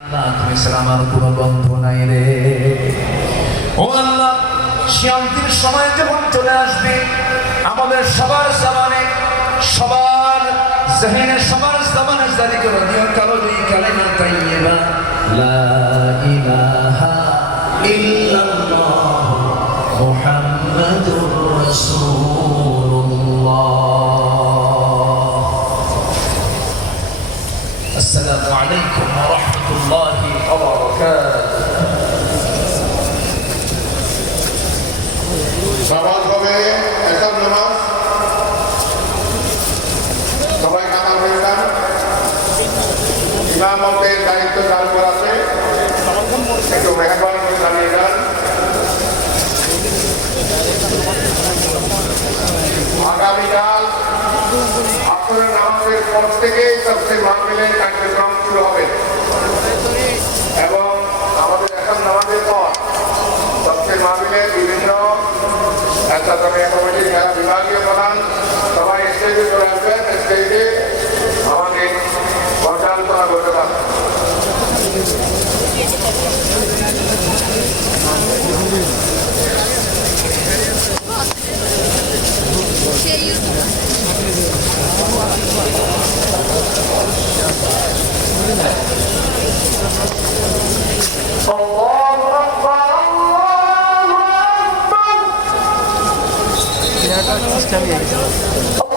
তুমি আমার পুরো বন্ধু নাই রে ও আল্লাহ শ্যান্তির সময় যখন চলে আসবে আমাদের সবার জামানে সবার জাহিনে সবার জামানে জারি করে দিও কালো দুই কালেমা তাইয়েবা লা ইলাহা ইল্লাল্লাহ মুহাম্মাদুর রাসূলুল্লাহ আসসালামু আলাইকুম ওয়া রাহমাতুল্লাহ الله وبركاته নামাজ হবে একাম নামাজ সবাই কামাল হয়ে যান ইমামতের দায়িত্ব যার উপর আছে একটু মেহরবানি করে জানিয়ে যান আগামীকাল আপনার নামাজের পর থেকেই সবচেয়ে মাহফিলের কার্যক্রম Sistem yayın.